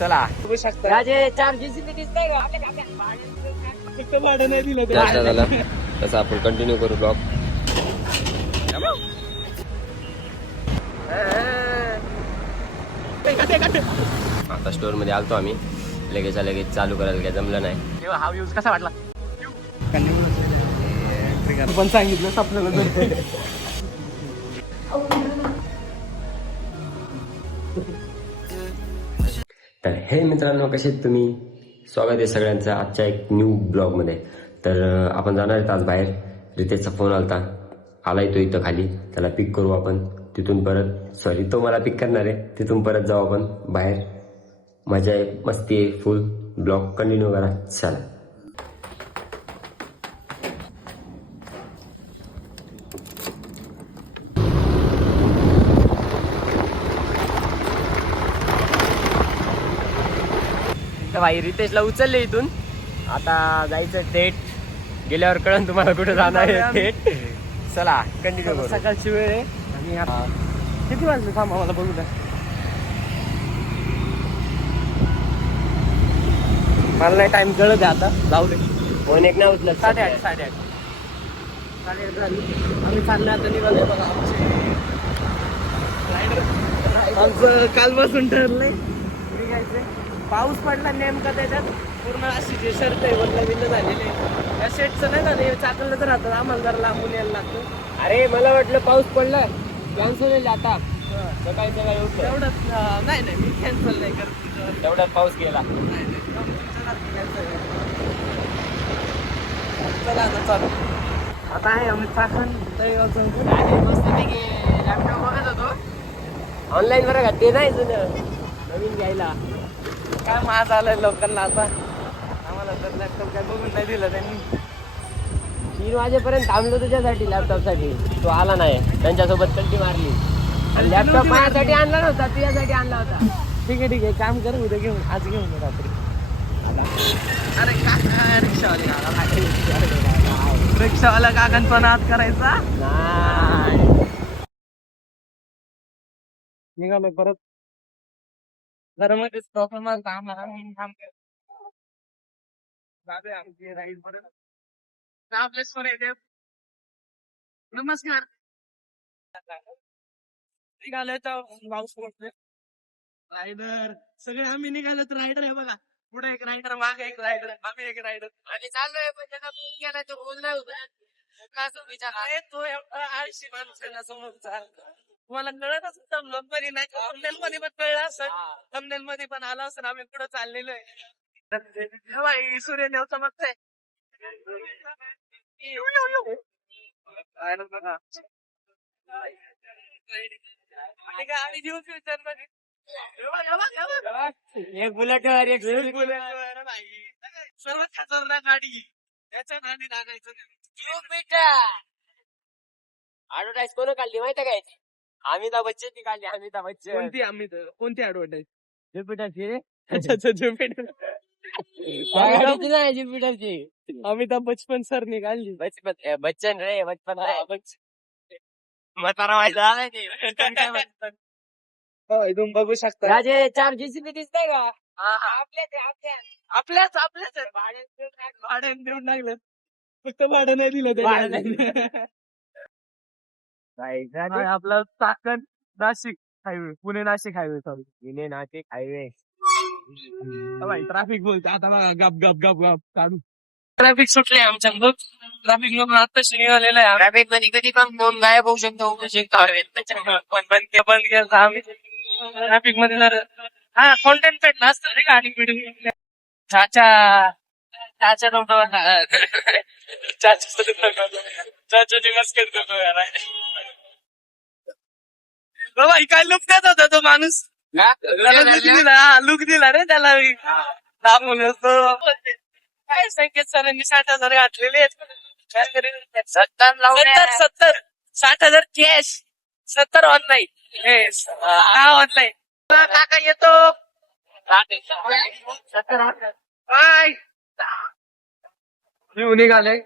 चला बघू शकता राजे 4 जीसीबी दिसतंय का फक्त भाडं नाही दिलं नाश्ता झाला तसं आपण कंटिन्यू करू ब्लॉग. आता स्टोर मध्ये आलतो आम्ही, लगेच चालू करायला काय जमलं नाही. हा व्ह्यूज कसा वाटला? पण सांगितलं आपल्याला तर हे मित्रांनो, कसे आहेत तुम्ही? स्वागत आहे सगळ्यांचं आजच्या एक न्यू ब्लॉग मध्ये. तर आपण जाणार आहेत आज बाहेर. रितेशचा फोन आलाय तो इथं खाली, त्याला पिक करू आपण. तिथून परत तो मला पिक करणार आहे, तिथून परत जाऊ आपण बाहेर. मजा आहे, मस्ती आहे, फुल. ब्लॉग कंटिन्यू करा, चला. भाई रितेशला उचलले इथून, आता जायचं थेट. गेल्यावर कळण तुम्हाला कुठे जाणार आहे थेट. चला कंटिन्यू करू. सकाळची वेळ आहे आणि किती वाजले थांबा मला बघू द्या. मला नाही टाइम कळत आहे आता, जाऊ दे. फोन एक नाही उचलत. 8:30 झाली. आम्ही चाललो आता, निघालोय बघा. आमचं कालपासून ठरलंय निघायचंय. पाऊस पडला नेमका, त्याच्यात पूर्ण अशी जे शर्ट आहे वल्ल बिल्ल झालेले. या शेटचं नाही का ते चाकलं तर राहतात, आम्हाला जरा लांबून यायला लागतं. अरे मला वाटलं पाऊस पडला कॅन्सल होईल आता. सकाळी उठलो तेवढंच नाही मी कॅन्सल नाही करत. तेवढ्यात पाऊस गेला. चला आता चालू. आता आहे आम्ही चाकण मस्तपैकी लॅपटॉप बघत होतो ऑनलाईन. बरं का, ते नाही जुनं, नवीन घ्यायला. काय माझं आलंय लोकांना आता. आम्हाला तर लॅपटॉप काय बघून नाही दिलं त्यांनी. 3 वाजेपर्यंत थांबलो तुझ्यासाठी, लॅपटॉप साठी. तो आला नाही, त्यांच्यासोबत कल्टी मारली. आणि लॅपटॉप माझ्यासाठी आणला नव्हता, तुझ्यासाठी आणला होता. ठीक आहे काम कर, उद्या घेऊन, आज घेऊन ये रात्री. अरे काका, रिक्षावाला काकांचा नाद करायचा. निघालो परत घरामध्येच प्रॉब्लेम आमची राईड परत नमस्कार. निघालोय तर पाऊस पडतोय. रायडर सगळे आम्ही निघालो तर रायडर आहे बघा. पुढे एक रायडर, मागे एक रायडर, आम्ही एक रायडर. आणि चाललोय पण त्याचा फोन केला तो बोल नाही तो आळशी माणूस आहे ना समोरचा. तुम्हाला कळतच थंबनेल मध्ये नाही, थंबनेल मध्ये पण कळलं असं. थंबनेल मध्ये पण आलं असं. आम्ही पुढे चाललेलो आहे. सूर्य नेव चमकतंय. गाडी घेऊन फ्युचर मध्ये एक बुलेटवर एक सर्वात खतरनाक गाडी. त्याच्या नादी लागायचं. ऍडव्हर्टाईज कोण काढली माहिती का याची? अमिताभ बच्चन काढली. अमिताभ बच्चन. कोणती ऍडव्हर्टाईज? ज्युपिटरची रे. अच्छा ज्युपिटर. नाही ज्युपिटरची. अमिताभ बच्चन सर निघाली. बच्चन रे, बचपन म्हातारा व्हायचा. तुम्ही बघू शकता. राजे 4 जीसीबी दिसतंय का? आपल्याच भाड्याने देऊन लागलं. फक्त भाडं नाही दिलं त्याने. आपला Chakan Nashik highway, Pune Nashik highway. Sorry, Pune Nashik highway. Traffic बोलते आता बघा. गप काढू. ट्रॅफिक सुटले आमच्या. ट्रॅफिक लोक आता निघालेलं आहे. ट्रॅफिक मध्ये कधी पण फोन गायब होऊ शकतो. पण बंद केलं आम्ही ट्रॅफिक मध्ये. जर कॉन्टेंट भेटला असतं रे गाडी पिढी. चाचाची मस्करी करतो यार. काय लुक देत होता तो माणूस. लुक दिला रे त्याला. काय संकेत सरांनी 60,000 घातलेले आहेत. 70 60,000 कॅश, 70 ऑनलाईन. ऑनलाईन काका येतो. निघाले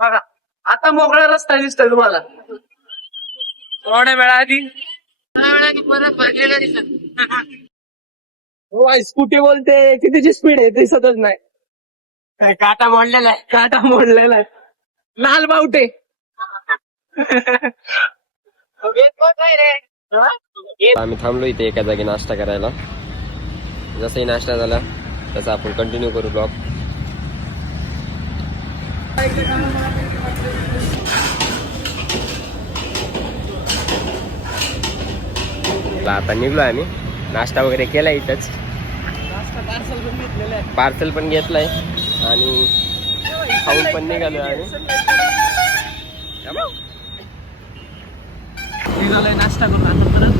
बघा. आता मोकळा रस्ता दिसतोय तुम्हाला. थोड्या वेळाआधी परत भरलेला दिसत. स्कूटी बोलते कितीची स्पीड आहे दिसतच नाही. काय काटा मोडलेला आहे. काटा मोडलेला आहे. लाल बावटे. आम्ही थांबलो इथे एका जागी नाश्ता करायला. जसंही नाश्ता झाला तसं आपण कंटिन्यू करू ब्लॉग. आता निघलो आम्ही. नाश्ता वगैरे केला इथंच. पार्सल पण घेतलंय आणि खाऊन पण निघालो आम्ही. निघालोय नाश्ता करून आता परत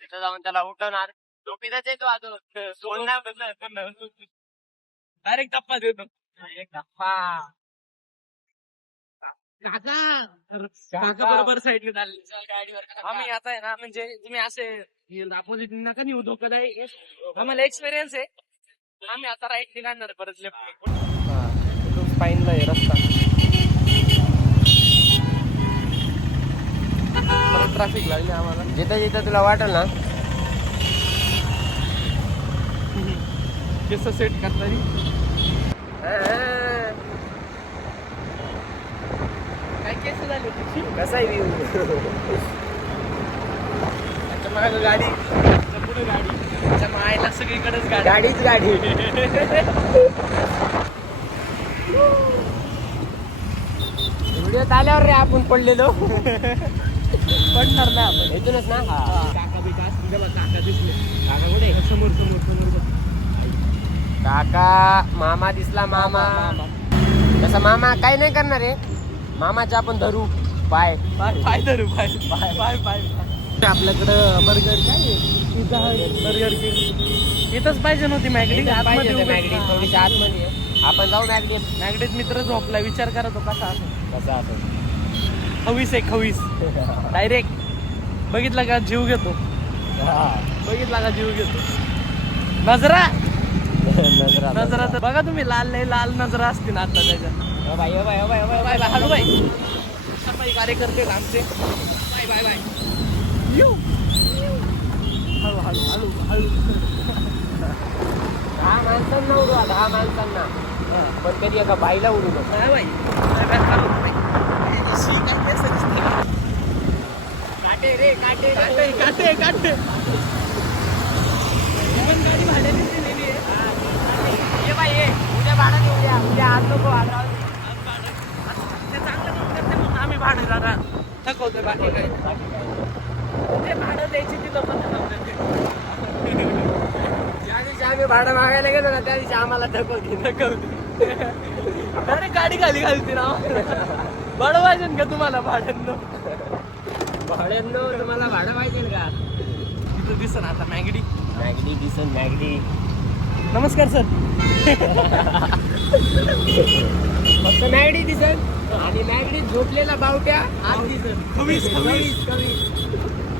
तिथं जाऊन त्याला उठवणार. टोपीचाच येतो आता. डायरेक्ट टप्पा देतो. गप्पा. काका बरोबर साईडने चालले. आम्ही आता आहे ना म्हणजे तुम्ही असे अपोजिट नका निघू धोकादायक. आम्हाला एक्सपिरियन्स आहे. आम्ही आता राईट निघणार परत लेफ्ट. स्पाईनला आहे रस्ता. परत ट्रॅफिक लागली आम्हाला. जिथं जिथं तुला वाटेल ना केस सेट करताना काय केस झाले तुझी. कसा आहे व्ह्यू. त्याच्या मागे गाडी त्याच्या पुढे गाडी त्याच्या मायला सगळीकडेच गाडी. गाडीच गाडी. व्हिडिओ आल्यावर रे आपण पडलेलो. पडणार ना आपण. इथूनच ना. काका बिका असतील तेव्हा काका दिसले. काका कुठे समोर समोर समोर. काका मामा दिसला. मामा तसा मामा काय नाही करणार आहे. मामाचे आपण धरू पाय. पाय धरू पाय पाय पाय पाय. आपल्याकडं बर्गर काय पिझ्झा बर्गर किंग इथंच पाहिजे नव्हती मॅगडी. पाहिजे होतं मॅगडी थोडीशी आतमध्ये आहे. आपण जाऊ मॅगडीत मित्र झोपला. विचार करत होता कसा असेल. कसं असं. खवीस आहे खवीस. डायरेक्ट बघितला का जीव घेतो. बघितला का जीव घेतो. नजरा नजरा तर बघा तुम्ही. लाल लय लाल नजरा असतील आता त्याच्या. Bye bye bye bye bye bye. Hello bye. सफाई कार्यकर्ते आमचे. Bye bye bye. हळू हळू हळू हळू. 10 माणसांना उडू. 10 माणसांना पण कधी एका बाईला उडू नको. नाही बाई. काटे रे काटे. काटे काटे काटे. पण गाडी भाड्याने दिलेली आहे. ये बाई ये. उद्या भाडं देऊ. उद्या आज नको. आज राहू दे. ते चांगलं काम करते म्हणून आम्ही भाडं जरा थकवतोय. बाकी काय ते भाडं द्यायची तिथं पण थकवते. ज्या दिवशी आम्ही भाडं मागायला गेलो ना त्या दिवशी आम्हाला थकवते. अरे गाडी खाली घालते ना. भाडं पाहिजे का तुम्हाला. भाड्यानं भाड्यानं तुम्हाला भाडं पाहिजे का. तिथं दिसन आता मॅगडी. मॅगडी दिसन मॅगडी. नमस्कार सर. फक्त मॅगडी दिसन. आणि मॅगडी झोपलेला बावट्या आज दिसन. खवीस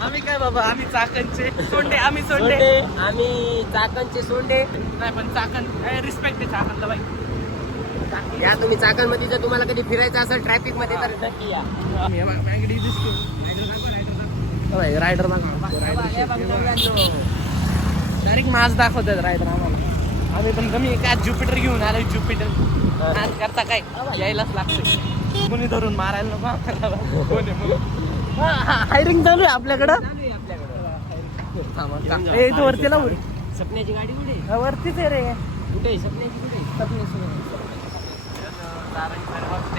आम्ही काय बाबा. आम्ही चाकणचे सोंडे. आम्ही सोंडे. सोंडे. आम्ही चाकणचे सोंडे. नाही पण चाकण रिस्पेक्ट आहे चाकणला बाई. या तुम्ही चाकणमध्ये जर तुम्हाला कधी फिरायचं असेल ट्रॅफिक मध्ये तर नक्की या. मॅगडी दिसतो. रायडर डायरेक्ट मास दाखवतात रायडर आम्हाला. आम्ही पण कमी काय ज्युपिटर घेऊन आलोय. ज्युपिटर आज करता काय यायलाच लागतंय. कोणी धरून मारायला नको. कोणी हायरिंग चालू आहे आपल्याकडं. इथं वरती लावू. सपन्याची गाडी कुठे. वरतीच आहे रे. कुठे सपन्याची कुठे.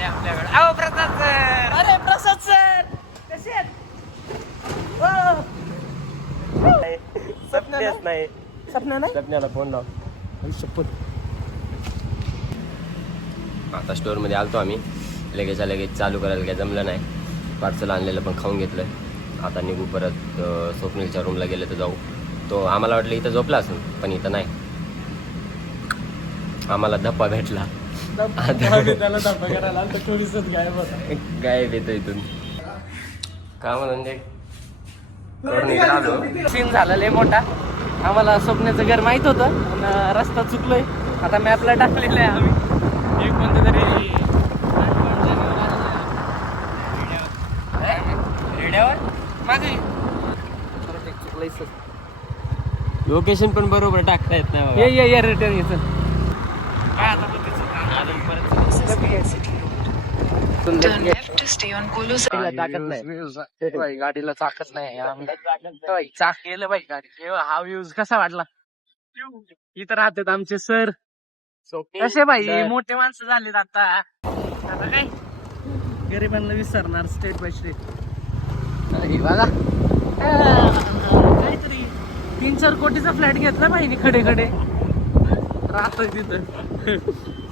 आपल्याकडे. अहो प्रसाद सर. अरे प्रसाद सर कसे आहेत. सपन्याच नाही. सपना नाही. सपन्याला फोन लाव. आता स्टोअरमध्ये आलतो आम्ही. लगेचच्या लगेच चालू करायला काही जमलं नाही. पार्सल आणलेलं पण खाऊन घेतलं. आता निघू परत. स्वप्नीलच्या रूमला गेलं तर जाऊ. तो आम्हाला वाटलं इथं झोपला असेल पण इथं नाही. आम्हाला धप्पा भेटला. त्याला धप्पा करायला टुरिस्टच गायब होता. गायब येतो इथून. का म्हणजे आलो. सीन झाला लय मोठा. आम्हाला स्वप्नाचं घर माहित होतं आणि रस्ता चुकलोय. आता मॅपला टाकलेलं आहे आम्ही. एक कोणतं तरी रेड्यावर मागे परत एक चुकलंय सर. लोकेशन पण बरोबर टाकता येत नाही बाबा. ये रिटर्न येतं काय आता बघ तिचं काम. अजून परत Turn left to stay on Kulu. तिला ताकद नाही. बाई, गाडीला चाकच नाही. चाक केलं बाई गाडी. हा व्ह्यूज कसा वाटला? इथं राहतात आमचे सर. कसे बाई सर. मोठे माणसं झालेत आता. आता काय गरिबांना विसरणार स्टेट बाय स्टेट. बघा काहीतरी 3-4 कोटीचा फ्लॅट घेतला बाईने खडे राहतोय तिथं.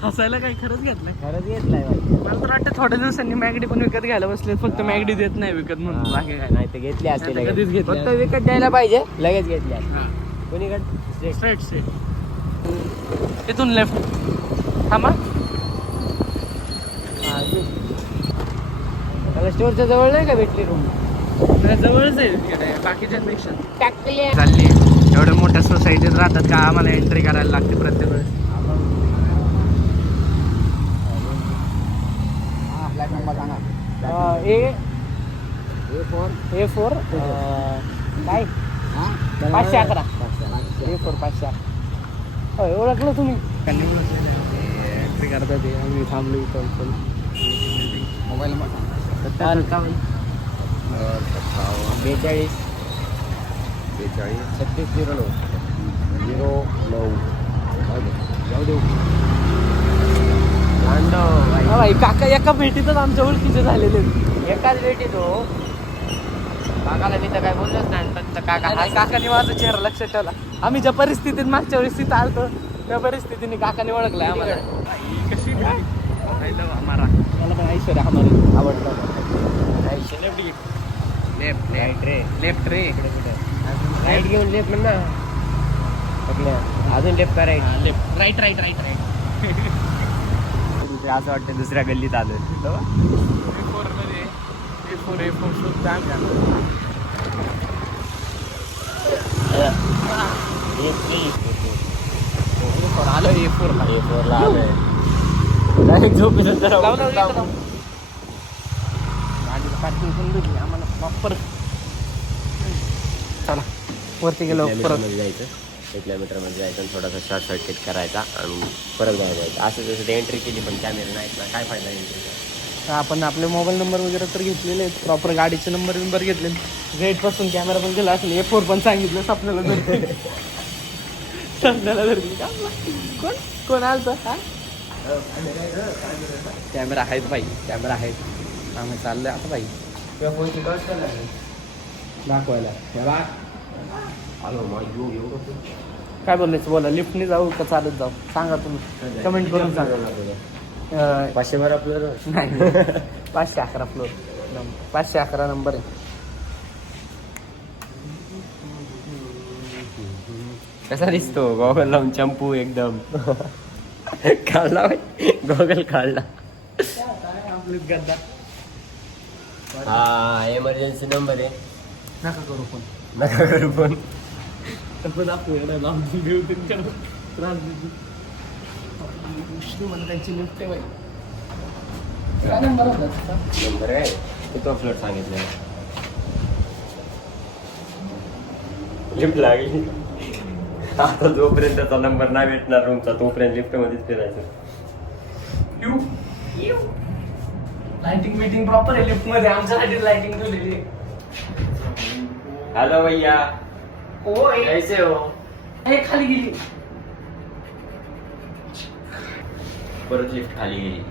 हसायला काही खरंच घेतलंय. खरंच घेतलाय बाई. मला तर वाटतं थोड्या दिवसांनी मॅगडी पण विकत घ्यायला बसले. फक्त मॅगडी देत नाही विकत म्हणून बाकी काय नाही तर घेतली असते नाही तर कधीच लगेच. घेतली फक्त विकत द्यायला पाहिजे लगेच घेतली असते. हा. कोणीकडे स्ट्रेट इथून लेफ्ट थांबा. स्टोरच्या जवळ नाही का भेटली रूम? जवळच आहे तिकडे बाकीच्यांपेक्षा. चालली एवढ्या मोठ्या सोसायटीत राहतात का आम्हाला एंट्री करायला लागते प्रत्येक वेळेस. A4 काय 511 A4 511. होय ओळखलं तुम्ही? एंट्री करता ते आम्ही थांबलो इथं. मोबाईल 42 3609 भाई काका एका भेटीतच आमच्या ओळखीचे झालेले. एकाच भेटीत हो. काकाला मी तर काय बोललोच नाही. फक्त काका काकाने माझा चेहरा लक्षात ठेवला. आम्ही ज्या परिस्थितीत मागच्या वेळेस तिथं आलतो त्या परिस्थितीने काकाने ओळखलाय आम्हाला. कशी काय मला पण ऐश्वर्या हमारी आवडतं. लेफ्ट रे राईट घेऊन लेफ्ट म्हण ना. अजून लेफ्ट करायचं. लेफ्ट राईट असं वाटतं दुसऱ्या गल्लीत आलोय. A4 सुद्धा आलो A4 ला. डायरेक्ट झोपेतून जरा लावलं उठून इथं टाकू. गाडीला पार्किंग करून दिली आम्हाला प्रॉपर. चला वरती गेलो परत. किलोमीटरमध्ये जायचं. 1 किलोमीटरमध्ये जायचं आणि थोडासा शॉर्ट सर्किट करायचा आणि परत जायचं. असं जसं एंट्री केली पण कॅमेरा नाहीत ना. काय फायदा एंट्रीचा? आपण आपले मोबाईल नंबर वगैरे तर घेतलेले आहेत. प्रॉपर गाडीचे नंबर घेतले. रेट पासून कॅमेरा पण केला असेल. A4 पण सांगितलं आपल्याला धरते. समजायला धरली का कोण आलं हा? कॅमेरा आहेत बाई कॅमेरा आहेत. आम्ही चाललोय आता बाई किंवा फोनची टॉर्च काय लागेल दाखवायला. हॅलो एवढं काय बोलायचं बोला. लिफ्टने जाऊ का चालत जाऊ सांगा तुम्ही कमेंट करून सांगा. 512 आपल्याला नाही 511 फ्लोर 511 नंबर आहे. कसा दिसतो गॉगल लावून चंपू एकदम. काढला गॉगल काढला. आपलीच गद्दा. हा एमर्जन्सी नंबर आहे. नका करू पण नका करू फोन. घेऊ त्यांच्या त्रास देतो. मला त्यांची लिफ्ट आहे बाई. काय नंबर होता? नंबर आहे किती फ्लोर सांगितलं. लिफ्ट लागली. आता जोपर्यंत त्याचा नंबर नाही भेटणार रूमचा तोपर्यंत लिफ्ट मध्येच फिरायचं. लाइटिंग मीटिंग प्रॉपर आहे लिफ्ट मध्ये. आमच्यासाठी लाइटिंग ठेवलेली आहे. हॅलो भैया ओय कैसे हो. हे खाली गेली. परत लिफ्ट खाली गेली.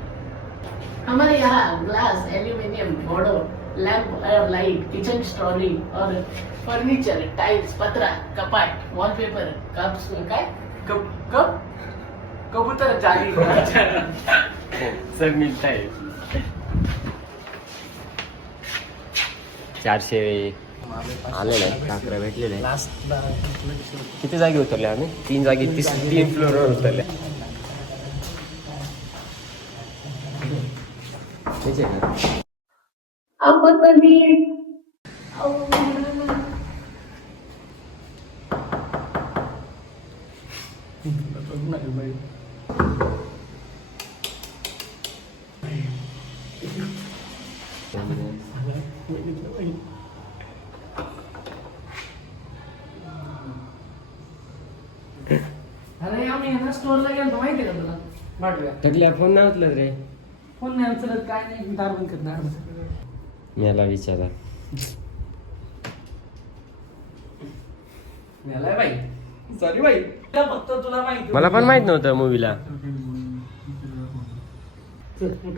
हमारे यहाँ ग्लास, एल्यूमिनियम, बोर्डो, लैंप और लाइट, किचन ट्रॉली और फर्नीचर, टाइल्स, पत्रा, कपाट, वॉलपेपर, कप्स, काय कबूतर जाली. सब मिळत आहे. 400 आलेलं आहे. 11 भेटलेलं आहे. लास्ट किती जागी उतरले आम्ही? 3 जागी 3 फ्लोअरवर उतरले. ठीक आहे का? आम्ही ना स्टोअरला गेलो माहिती का तुला वाटव्या टकल्या फोन नाही उचलत रे. फोन नाही उचलत काय नाही दार बंद कर दार बंद. मला विचारा. मेलाय बाई सॉरी बाई फक्त तुला माहिती मला पण माहित नव्हतं मूवीला. चल, उठ.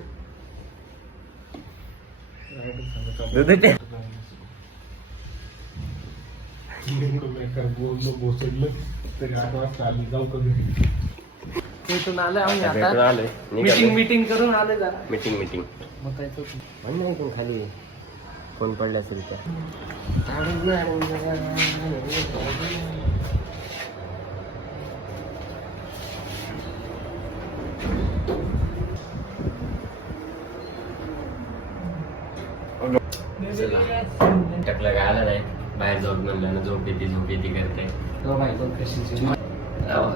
इथून आलोय आम्ही आता मीटिंग करून आलोय जरा मीटिंग मग काय तर नाही पण खाली फोन पडला असेल तर. टकलं काय आलं नाही. बाहेर जाऊन म्हणलं ना झोप येते करते. हो बाई दोन कशीची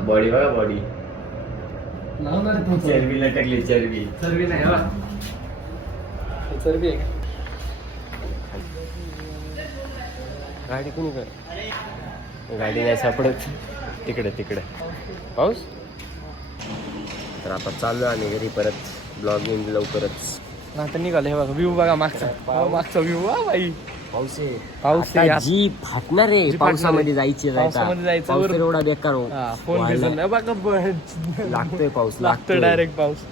बॉडी बघा बॉडी. लावणार तू चरबी लटकली चरबी. चरबी नाही बा चरबी आहे गाडी कुणी कर गाडी नाही सापडत. तिकडे पाऊस. तर आता चाललो आणि घरी परत. ब्लॉग येईन लवकरच. आता निघालं हे बघा व्ह्यू बघा मागचा व्ह्यू बाई पाऊस आहे. पाऊस आहे. आता जी फाटणार आहे. जी फाटणार आहे. पावसामध्ये जायची पावसामध्ये जायचं पाऊस बरोबर. एवढा बेकार हो. फोन वाळला. भिजल बघा लागतोय पाऊस लागतोय डायरेक्ट पाऊस.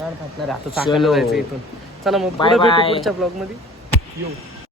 आता चाकायला चलो. जायचं इथून. चला मग Bye पुढे भेटू bye. पुढच्या ब्लॉग मध्ये येऊ.